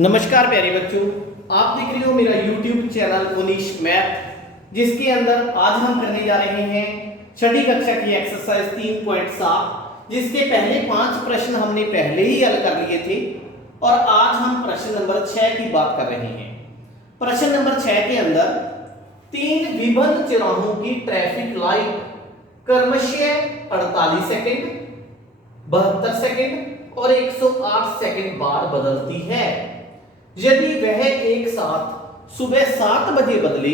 नमस्कार प्यारे बच्चों, आप देख रहे हो मेरा YouTube चैनल मोनीश मैथ, जिसके अंदर आज हम करने जा रहे हैं छठी कक्षा की एक्सरसाइज 3.7, जिसके पहले 5 प्रश्न हमने पहले ही हल कर लिए थे और आज हम प्रश्न नंबर 6 की बात कर रहे हैं। प्रश्न नंबर 6 के अंदर 3 विभिन्न चौराहों की ट्रैफिक लाइट क्रमशः 48 सेकंड, 72 सेकंड और 108 सेकंड बाद बदलती है। यदि वह एक साथ सुबह 7 बजे बदले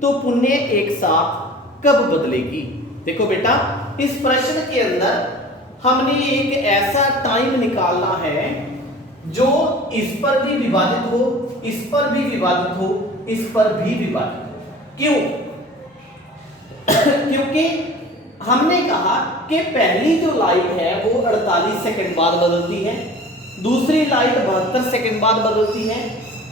तो पुण्य एक साथ कब बदलेगी। देखो बेटा, इस प्रश्न के अंदर हमने एक ऐसा टाइम निकालना है जो इस पर भी विभाजित हो, इस पर भी विभाजित हो, इस पर भी विभाजित हो। क्यों? क्योंकि हमने कहा कि पहली जो लाइट है वो 48 सेकंड बाद बदलती है, दूसरी लाइट 72 सेकंड बाद बदलती है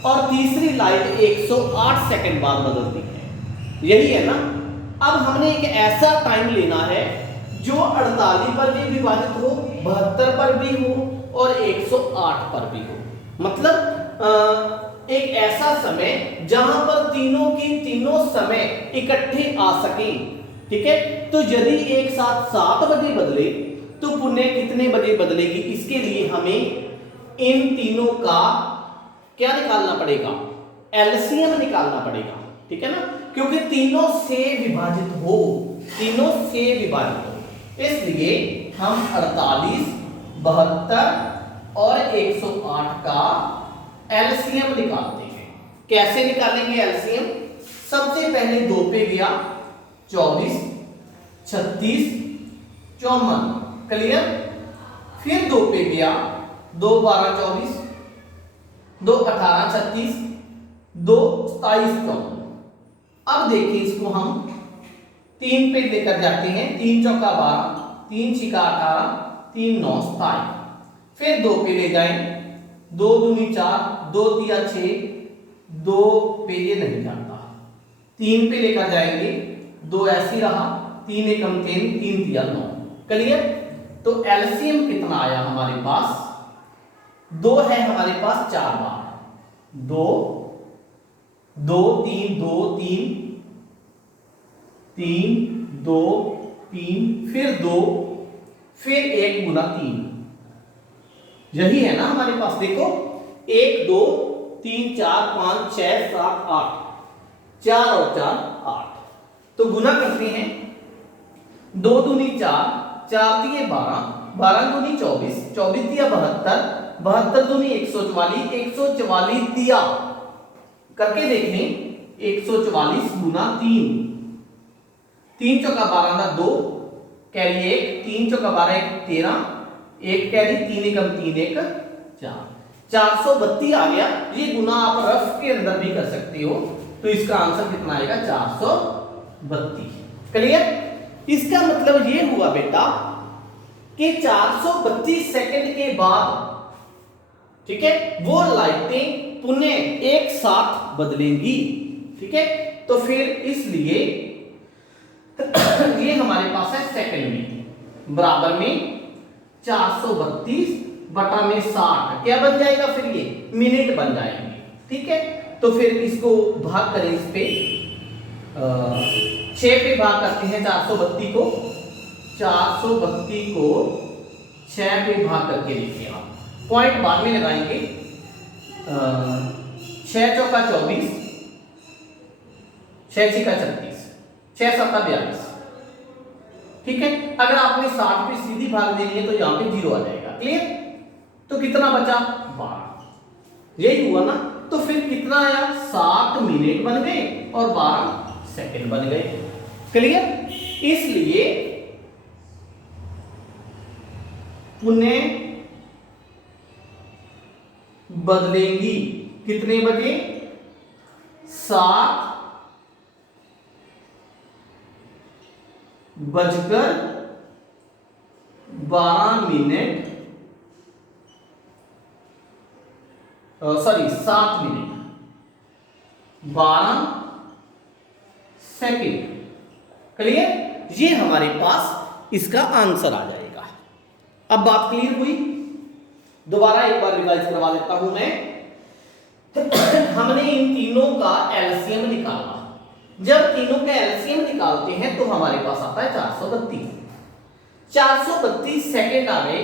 और तीसरी लाइट 108 सेकंड बाद बदलती है। यही है ना। अब हमने एक ऐसा टाइम लेना है जो 48 पर भी विभाजित हो, 72 पर भी हो और 108 पर भी हो। मतलब एक ऐसा समय जहां पर तीनों की तीनों समय इकट्ठे आ सके। ठीक है, तो यदि एक साथ 7 बजे बदले तो पुण्य कितने बजे बदलेगी, इसके लिए हमें इन तीनों का क्या निकालना पड़ेगा, एलसीएम निकालना पड़ेगा। ठीक है ना, क्योंकि तीनों से विभाजित हो, तीनों से विभाजित हो, इसलिए हम 48, 72 और 108 का एलसीएम निकालते हैं। कैसे निकालेंगे एलसीएम? सबसे पहले 2 पे गया 24, 36, 54, क्लियर। फिर 2 पे गया 2 12 24, 2 18 36, 2 27 54। अब देखिए इसको हम 3 पे लेकर जाते हैं। 3 चौका 12, 3 छिका 18, 3 9 27। फिर 2 पे ले जाएं, 2 दूनी 4, 2 तिया 6, 2 पे ये नहीं जाता। 3 पे लेकर जाएंगे, 2 ऐसी रहा, 3 एकम 3, 3 तिया 9, क्लियर। तो एलसीएम कितना आया हमारे पास? 2 है हमारे पास 4 बार, 2 2 3 2 3 3 2 3, फिर 2, फिर 1 गुना 3। यही है ना हमारे पास। देखो 1 2 3 4 5 6 7 8, 4 और 4 8। तो गुना करते हैं, 2 दूनी 4, 4 दिए 12, 12 दूनी 24, 24 दिया 72, 72 दूनी 144, 144 दिया करके देखें, 144 गुना 3, 3 चौका 12 ना 2, कैरी 1, 3 चौका 12 1 13, 1 कैरी 3 एकम 3 1 4, 432 आ गया। ये गुना आप रफ के अंदर भी कर सकते हो, तो इसका आंसर कितना आएगा? 432, क्लियर। इसका मतलब ये हुआ बेटा कि 432 सेकंड के बाद, ठीक है, वो लाइटें पुनः एक साथ बदलेंगी। ठीक है, तो फिर इसलिए ये हमारे पास है सेकंड में, बराबर में 432 बटा में 60 क्या बन जाएगा? फिर ये मिनट बन जाएंगे। ठीक है, तो फिर इसको भाग करें, इस पे 6 पे भाग करते हैं 432 को, 432 को 6 पे भाग करके लिखिए आप, पॉइंट बाद में लगाएंगे। 6 चौका 24, 6 छिका 36, 6 सत्ता 42। ठीक है, अगर आपने 60 पे सीधी भाग देनी है तो यहां पे 0 आ जाएगा, क्लियर। तो कितना बचा? 12। यही हुआ ना। तो फिर कितना आया? 7 मिनट बन गए और 12 सेकंड बन गए, क्लियर। इसलिए पुनः बदलेंगी कितने बजे? 7 बजकर 12 minute, sorry 7 minute 12 second, clear. ये हमारे पास इसका आंसर आ जाएगा। अब बात क्लियर हुई? दोबारा एक बार रिवाइज करवा देता हूं मैं। हमने इन तीनों का एलसीएम निकाला। जब तीनों का एलसीएम निकालते हैं तो हमारे पास आता है 432। 432 सेकेंड आ गए,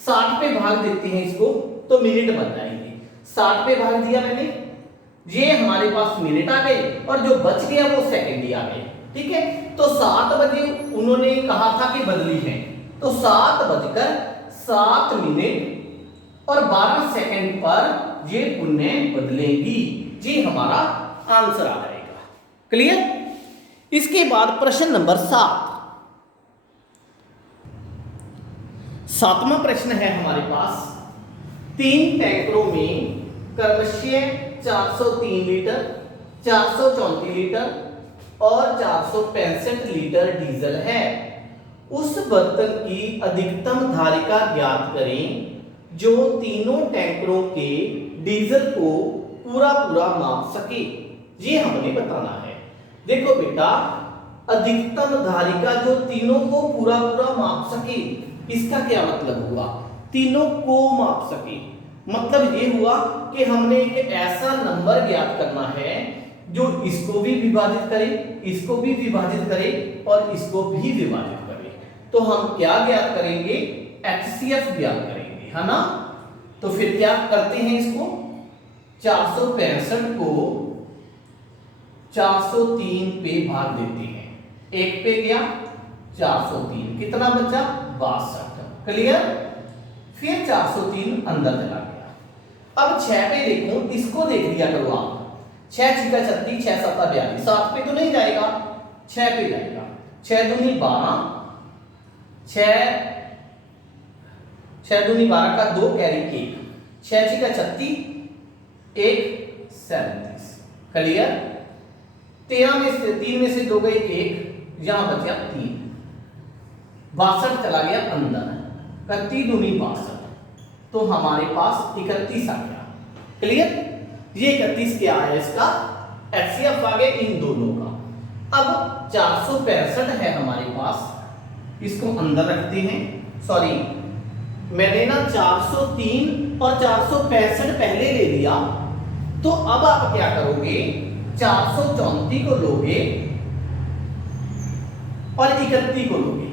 60 पे भाग देते हैं इसको तो मिनट बन जाएंगे। 60 पे भाग दिया मैंने, ये हमारे पास मिनट आ गए और जो बच गया वो सेकेंड ही आ गए। ठीक है, तो 7 बजे उन्होंने कहा था कि बदली है, तो 7:07 और 12 सेकेंड पर ये पुनः बदलेंगी। ये हमारा आंसर आ जाएगा। क्लियर। इसके बाद प्रश्न नंबर 7वां प्रश्न है हमारे पास। 3 टैंकरों में क्रमशः 403 लीटर, 434 लीटर और 465 लीटर डीजल है। उस बर्तन की अधिकतम धारिका ज्ञात करें जो तीनों टैंकरों के डीजल को पूरा पूरा माप सके। ये हमने बताना है। देखो बेटा, अधिकतम धारिका जो तीनों को पूरा पूरा माप सके, इसका क्या मतलब हुआ? तीनों को माप सके मतलब ये हुआ कि हमने एक ऐसा नंबर ज्ञात करना है जो इसको भी विभाजित करे, इसको भी विभाजित करे और इसको भी विभाजित करे। तो हम क्या ज्ञात करेंगे? एचसीएफ ज्ञात करेंगे, है ना। तो फिर क्या करते हैं इसको? 465 को 403 पे भाग देते हैं। एक पे गया 403, कितना बचा? 62। क्लियर। फिर 403 अंदर चला गया। अब 6 पे देखो, इसको देख लिया करो आप। 6 छिका 36, 6 सत्ता 42, 7 पे तो नहीं जाएगा, 6 पे जाएगा। 6 दूनी 12, 6 दूनी 12 का 2 कैरी 1, 6 छिका 36, 1 37। क्लियर। 13 में से 3 में से 2 गए 1, यहां बचा 3, 62 चला गया अंदर, 31 दूनी 62, तो हमारे पास 31 आ गया। क्लियर। ये 31 क्या है? इसका एचसीएफ आ गया इन दोनों का। अब 465 है हमारे पास, इसको अंदर रखते हैं। सॉरी, मैंने ना 403 और 465 पहले ले लिया, तो अब आप क्या करोगे? 434 को लोगे और 31 को लोगे।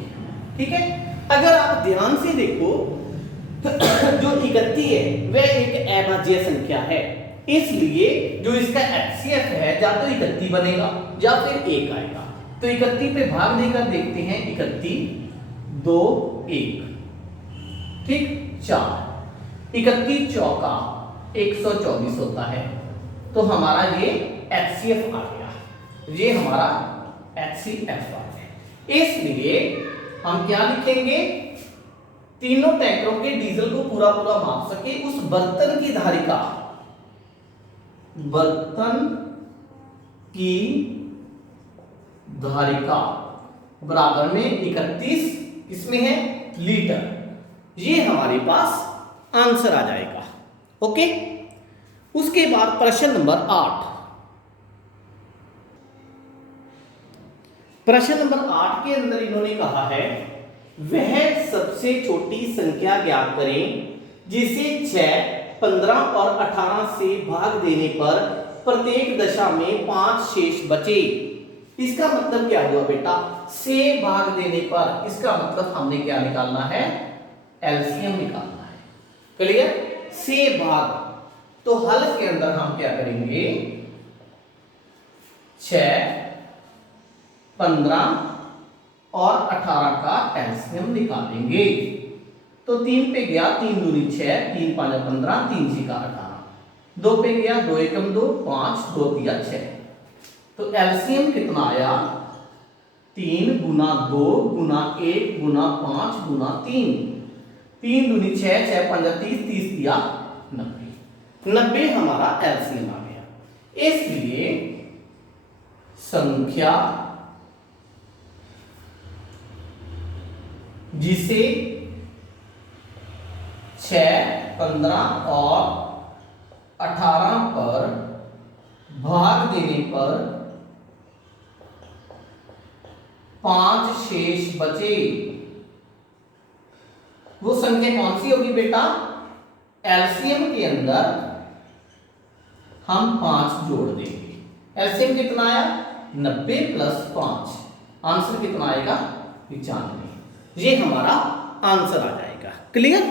ठीक है। अगर आप ध्यान से देखो जो 31 है वह एक अभाज्य संख्या है, इसलिए जो इसका एचसीएफ है या तो 31 बनेगा या फिर 1 आएगा। तो 31 पे भाग देकर देखते हैं। 31 2 1, ठीक, 4, 31 चौका 124 होता है। तो हमारा ये एचसीएफ आ गया, ये हमारा एचसीएफ आ गया। इसलिए हम क्या लिखेंगे? तीनों टैंकरों के डीजल को पूरा पूरा माप सके उस बर्तन की धारिका, बर्तन की धारिका बराबर में 31 किसमें है? लीटर। ये हमारे पास आंसर आ जाएगा। ओके। उसके बाद प्रश्न नंबर 8। प्रश्न नंबर 8 के अंदर इन्होंने कहा है वह सबसे छोटी संख्या ज्ञात करें जिसे 6, 15 और 18 से भाग देने पर प्रत्येक दशा में 5 शेष बचे। इसका मतलब क्या हुआ बेटा? से भाग देने पर, इसका मतलब हमने क्या निकालना है? एलसीएम निकालना है। क्लियर। से भाग, तो हल के अंदर हम क्या करेंगे? 6, 15 और 18 का एलसीएम निकालेंगे। तो 3 पे गया 3 दूनी 6, 3 5 15, 3 6 का 18, 2 पे गया 2 एकम 2, 5 2 3 6। तो एलसीएम कितना आया? 3 गुना 2 गुना 1 गुना 5 गुना 3, 3 दूनी 6, 6 5 30, 30 दिया 90, 90 हमारा एलसीएम आ गया। इसलिए संख्या जिसे 6, 15 और 18 पर भाग देने पर 5 शेष बचे, वो संख्या कौन सी होगी बेटा? एलसीएम के अंदर हम 5 जोड़ देंगे। एलसीएम कितना आया 90 प्लस 5, आंसर कितना आएगा 95। ये हमारा आंसर आ जाएगा। क्लियर।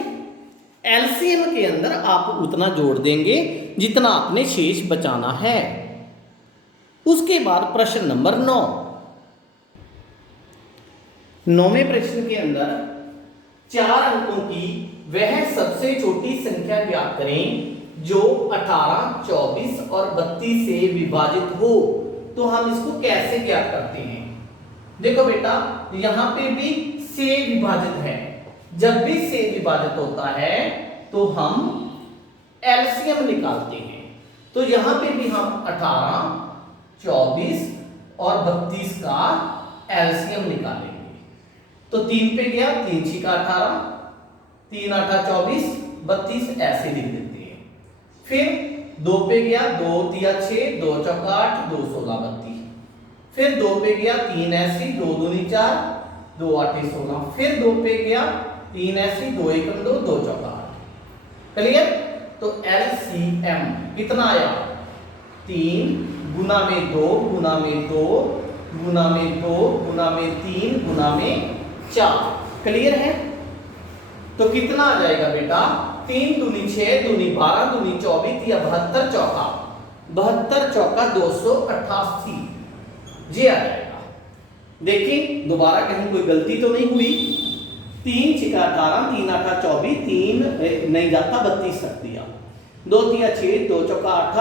एलसीएम के अंदर आप उतना जोड़ देंगे जितना आपने शेष बचाना है। उसके बाद प्रश्न नंबर 9। 9वें प्रश्न के अंदर 4 अंकों की वह सबसे छोटी संख्या ज्ञात करें जो 18, 24 और 32 से विभाजित हो। तो हम इसको कैसे ज्ञात करते हैं? देखो बेटा, यहां पे भी से विभाजित है। जब भी से विभाजित होता है तो हम एलसीएम निकालते हैं। तो यहां पे भी हम 18, 24 और 32 का एलसीएम निकालेंगे। तो 3 पे गया, 3 6 का 18, 3 8 24, 32 ऐसे लिख देते हैं। फिर 2 पे गया, 2 3 6, 2 4 8, 2 16 32। फिर 2 पे गया, 3 ऐसी, 2 दूनी 4, 2 8 16। फिर 2 पे गया, 3 ऐसी, 2 1 2, 2 4 8। क्लियर। तो एलसीएम कितना आया 3 गुना में 2 गुना में 2 गुना में 2 गुना में 3 गुना में 4। क्लियर है। तो कितना आ जाएगा बेटा 3 दूनी 6 दूनी 12 दूनी 24 या 72 चौका 72 चौका 288 ये आ जाएगा। देखिए दोबारा कहीं कोई गलती तो नहीं हुई। 3 6 18, 3 8 24, 3 नहीं जाता 32 रख दिया, 2 3 6, 2 चौका 8,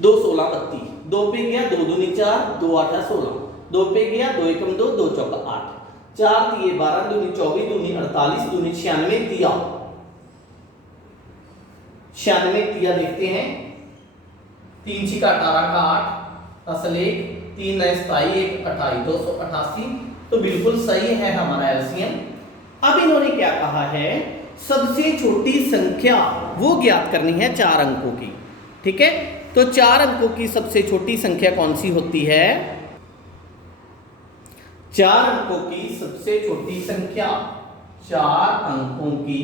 2 16 32। 2 पे गया, 2 दूनी 4, 2 8 16। 2 पे गया, 2 1 2, 2 चौका 8, 4 3 12 दूनी 24 दूनी 48 दूनी 96 दिया 96 दिया। देखते हैं 3 6 का 18 का 8 असल 1, 3 9 27 1 28 288। तो बिल्कुल सही है हमारा एलसीएम। अब इन्होंने क्या कहा है सबसे छोटी संख्या वो ज्ञात करनी है 4 अंकों की। ठीक है। तो 4 अंकों की सबसे छोटी संख्या कौन सी होती है? 4 अंकों की सबसे छोटी संख्या, 4 अंकों की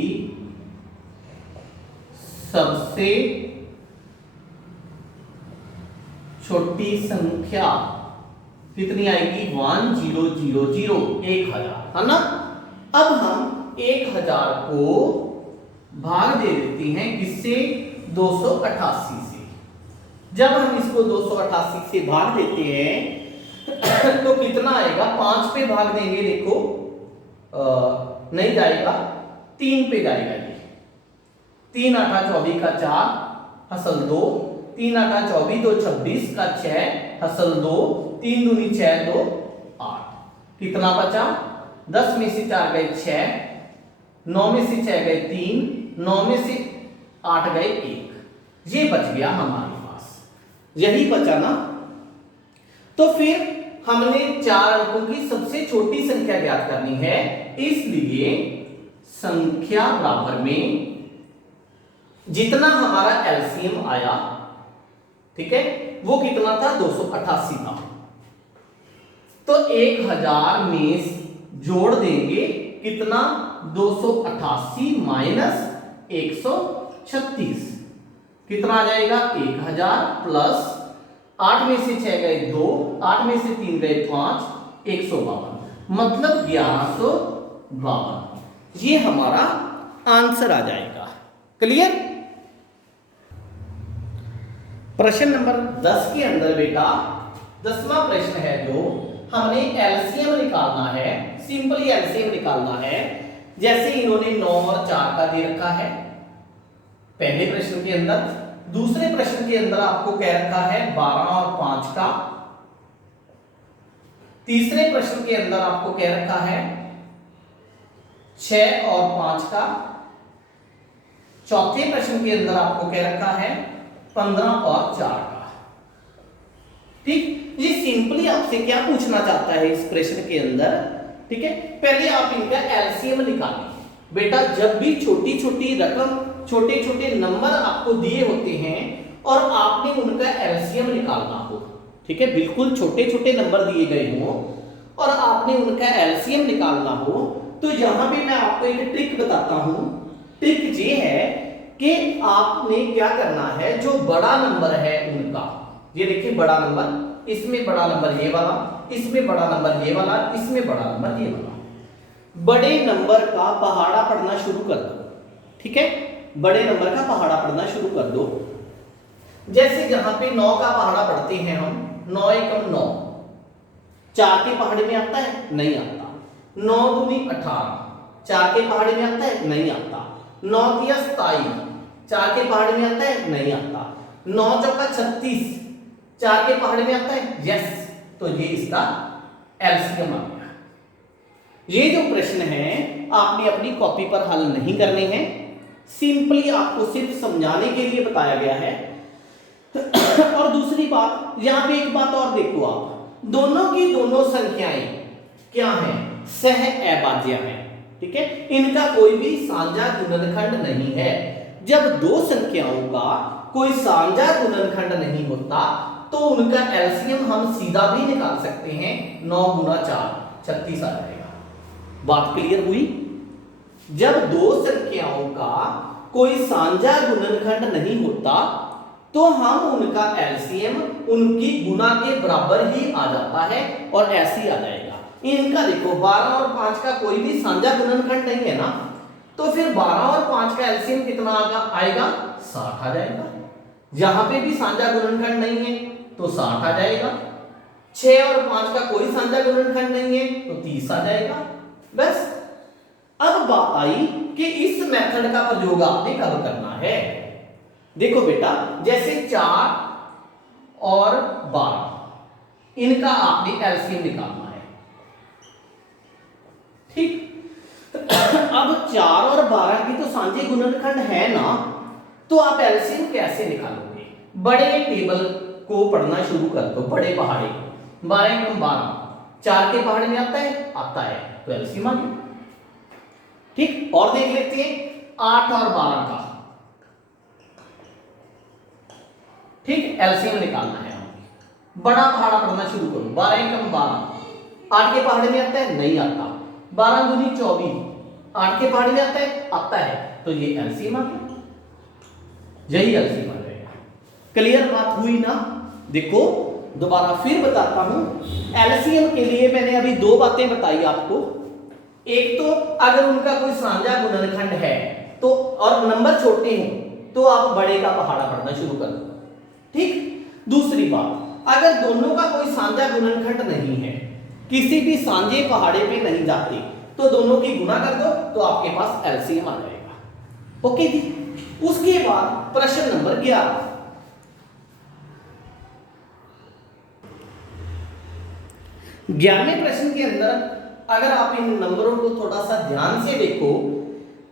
सबसे छोटी संख्या कितनी आएगी 1000, 1000 है ना। अब हम 1000 को भाग दे देते हैं किससे 288 से। जब हम इसको 288 से भाग देते हैं तो कितना आएगा 5 पे भाग देंगे। देखो नहीं जाएगा, 3 पे जाएगा। ये 3 8 24 का 4 हसल 2, 3 8 24 2 26 का 6 हसल 2, 3 दूनी 6 2 8। कितना बचा 10 में से 4 गए 6, 9 में से 6 गए 3, 9 में से 8 गए 1। ये बच गया हमारे पास, यही बचा ना। तो फिर हमने 4 अंकों की सबसे छोटी संख्या ज्ञात करनी है, इसलिए संख्या बराबर में जितना हमारा एलसीएम आया, ठीक है, वो कितना था 288 था। तो 1000 में जोड़ देंगे कितना 288 माइनस 136 कितना आ जाएगा 1000 प्लस 8 में से 6 गए 2, 8 में से 3 गए 5, 152 मतलब 1152। ये हमारा आंसर आ जाएगा। क्लियर। प्रश्न नंबर 10 के अंदर बेटा 10वां प्रश्न है जो हमने एलसीएम निकालना है, सिंपली एलसीएम निकालना है। जैसे इन्होंने 9 और 4 का दे रखा है पहले प्रश्न के अंदर, दूसरे प्रश्न के अंदर आपको कह रखा है 12 और 5 का, तीसरे प्रश्न के अंदर आपको कह रखा है 6 और 5 का, चौथे प्रश्न के अंदर आपको कह रखा है 15 और 4 का। ठीक। ये सिंपली आपसे क्या पूछना चाहता है इस प्रश्न के अंदर, ठीक है, पहले आप इनका एलसीएम निकालें। बेटा जब भी छोटी छोटी रकम छोटे छोटे नंबर आपको दिए होते हैं और आपने उनका एलसीएम निकालना हो, ठीक है, बिल्कुल छोटे छोटे नंबर दिए गए हों और आपने उनका एलसीएम निकालना हो, तो यहां पे मैं आपको एक ट्रिक बताता हूं। ट्रिक ये है कि आपने क्या करना है, जो बड़ा नंबर है उनका, ये देखिए बड़ा नंबर, इसमें बड़ा नंबर ये वाला, इसमें बड़ा नंबर ये वाला, इसमें बड़ा नंबर ये वाला, बड़े नंबर का पहाड़ा पढ़ना शुरू कर दो। ठीक है, बड़े नंबर का पहाड़ा पढ़ना शुरू कर दो। जैसे जहां पे 9 का पहाड़ा पढ़ते हैं हम, 9 एकम 9, 4 के पहाड़े में आता है, नहीं आता। 9 दूनी 18, 4 के पहाड़े में आता है, नहीं आता। 9 तिया 27, 4 के पहाड़े में आता है, नहीं आता। 9 चौका 36, 4 के पहाड़े में आता है, यस। तो ये इसका एलसीएम आ गया। ये जो प्रश्न है आपने अपनी कॉपी पर हल नहीं करने हैं, सिंपली आपको सिर्फ समझाने के लिए बताया गया है। और दूसरी बात, यहां पे एक बात और देखो आप, दोनों की दोनों संख्याएं क्या हैं, सह अभाज्य हैं। ठीक है, इनका कोई भी साझा गुणनखंड नहीं है। जब दो संख्याओं का कोई साझा गुणनखंड नहीं होता तो उनका एलसीएम हम सीधा भी निकाल सकते हैं, 9 गुना 4 36 आ जाएगा। बात क्लियर हुई? जब दो संख्याओं का कोई साझा गुणनखंड नहीं होता तो हम उनका एलसीएम उनकी गुना के बराबर ही आ जाता है और ऐसे ही आ जाएगा। इनका देखो 12 और 5 का कोई भी साझा गुणनखंड नहीं है ना, तो फिर 12 और 5 का एलसीएम कितना आएगा, 60 आ जाएगा। यहां पे भी साझा गुणनखंड नहीं है तो 60 आ जाएगा। 6 और 5 का कोई साझा गुणनखंड नहीं है तो 30 आ जाएगा। बस अब बात आई कि इस मेथड का प्रयोग आपने कब करना है। देखो बेटा, जैसे 4 और 12 इनका आपने एलसीएम निकालना है। ठीक, अब 4 और 12 की तो साझे गुणनखंड है ना, तो आप एलसीएम कैसे निकालोगे? बड़े टेबल को पढ़ना शुरू कर दो, बड़े पहाड़े। 12 × 12, 4 के पहाड़े में आता है, आता है, तो एलसीएम आ गया। ठीक, और देख लेते हैं 8 और 12 का। ठीक, एलसीएम निकालना है। बड़ा पहाड़ा पढ़ना शुरू करो, 12 × 12, 8 के पहाड़े में आता है, नहीं आता। 12 दूनी 24, 8 के पहाड़े में आता है, तो ये एलसीएम आ गया। यही एलसीएम आ जाएगा। क्लियर बात हुई ना? देखो दोबारा फिर बताता हूं, एलसीएम के लिए मैंने अभी दो बातें बताई आपको। एक तो अगर उनका कोई साझा गुणनखंड है तो और नंबर छोटे हैं तो आप बड़े का पहाड़ा पढ़ना शुरू कर दो। ठीक, दूसरी बात, अगर दोनों का कोई साझा गुणनखंड नहीं है, किसी भी साझे पहाड़े पे नहीं जाते, तो दोनों की गुना कर दो तो आपके पास एलसीएम आ जाएगा। ओके जी। उसके बाद प्रश्न नंबर 11। 11वें प्रश्न के अंदर अगर आप इन नंबरों को थोड़ा सा ध्यान से देखो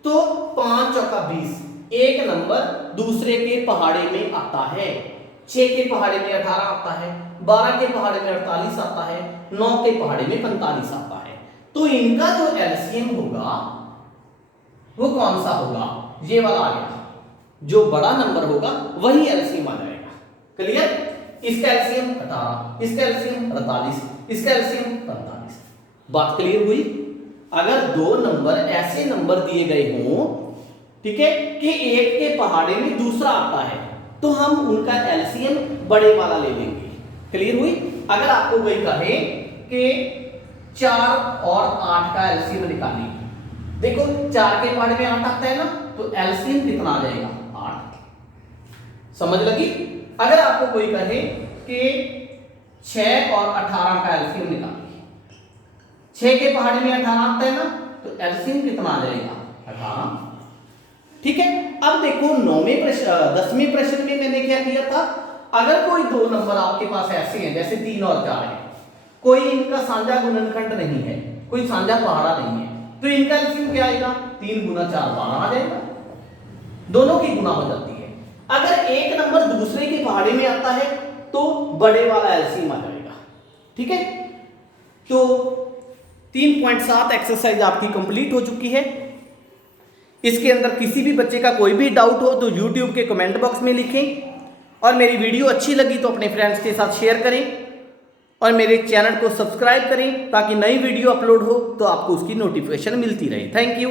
तो 5 चौका 20 एक नंबर दूसरे के पहाड़े में आता है। 6 के पहाड़े में 18 आता है, 12 के पहाड़े में 48 आता है, 9 के पहाड़े में 45 आता है। तो इनका जो एलसीएम होगा वो कौन सा होगा? ये वाला आ गया, जो बड़ा नंबर होगा वही एलसीएम आ जाएगा। क्लियर? इसका एलसीएम 18, इसका एलसीएम 48, इसका एलसीएम 45। बात क्लियर हुई? अगर दो नंबर ऐसे नंबर दिए गए हों, ठीक है, कि एक के पहाड़े में दूसरा आता है, तो हम उनका एलसीएम बड़े वाला ले लेंगे। क्लियर हुई? अगर आपको कोई कहे कि 4 और 8 का एलसीएम निकालिए, देखो 4 के पहाड़े में 8 आता है ना, तो एलसीएम कितना आ जाएगा? 8। समझ लगी? अगर आपको कोई कहे कि 6 और 18 का एलसीएम निकालिए, 6 के पहाड़े में 18 आता है ना, तो एलसीएम कितना आ जाएगा? 18। ठीक है। अब देखो 10वें प्रश्न में मैंने क्या किया था, अगर कोई दो नंबर आपके पास ऐसे हैं जैसे 3 और 4 है, कोई इनका साझा गुणनखंड नहीं है, कोई साझा पहाड़ा नहीं है, तो इनका एलसीएम क्या आएगा? 3 गुना 4 12 आ जाएगा। दोनों की गुना हो जाती है। अगर एक नंबर दूसरे के पहाड़े में आता है तो बड़े वाला एलसीएम आ जाएगा। ठीक है, तो 3.7 एक्सरसाइज आपकी कंप्लीट हो चुकी है। इसके अंदर किसी भी बच्चे का कोई भी डाउट हो तो YouTube के कमेंट बॉक्स में लिखें, और मेरी वीडियो अच्छी लगी तो अपने फ्रेंड्स के साथ शेयर करें, और मेरे चैनल को सब्सक्राइब करें ताकि नई वीडियो अपलोड हो तो आपको उसकी नोटिफिकेशन मिलती रहे। Thank you.